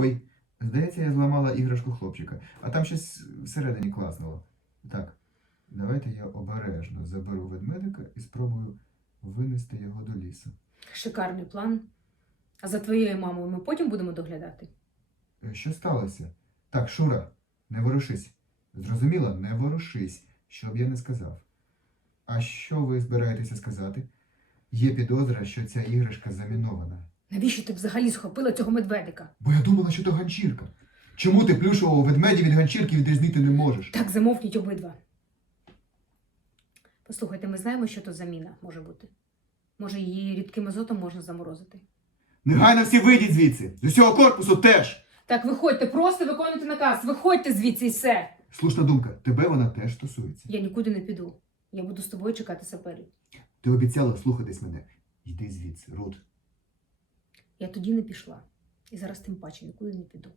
Ой, здається, я зламала іграшку хлопчика, а там щось всередині класнуло. Так, давайте я обережно заберу ведмедика і спробую винести його до лісу. Шикарний план. А за твоєю мамою ми потім будемо доглядати. Е, Що сталося? Так, Шура, не ворушись. Зрозуміла? Не ворушись, що б я не сказав. А що ви збираєтеся сказати? Є підозра, що ця іграшка замінована. Навіщо ти взагалі схопила цього медведика? Бо я думала, що то ганчірка. Чому ти плюшового ведмедя від ганчірки відрізнити не можеш? Так, замовкніть обидва. Послухайте, ми знаємо, що то заміна може бути. Може, її рідким азотом можна заморозити. Негайно всі вийдіть звідси! З усього корпусу теж! Так, виходьте, просто виконуйте наказ, виходьте звідси і все. Слушна думка, тебе вона теж стосується. Я нікуди не піду. Я буду з тобою чекати саперів. Ти обіцяла слухатись мене. Йди звідси, Рут. Я тоді не пішла. І зараз тим паче нікуди не піду.